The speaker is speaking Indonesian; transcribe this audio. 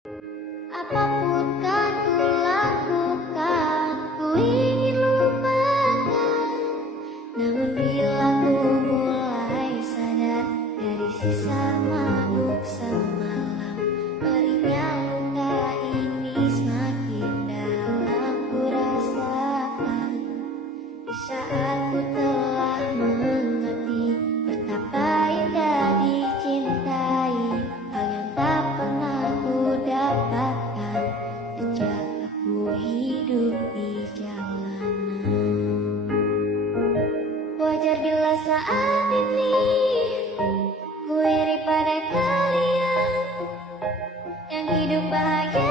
Apapun kan ku lakukan, ku ingin lupakan. Namun bila ku mulai sadar dari sisa mabuk semalam, perihnya luka ini semakin dalam ku rasakan. Di saat ku telah mengerti betapa indah dicintai, hal yang tak pernah ku dapatkan sejak aku hidup di jalanan. Wajar bila saat ini ku iri pada kalian yang hidup bahagia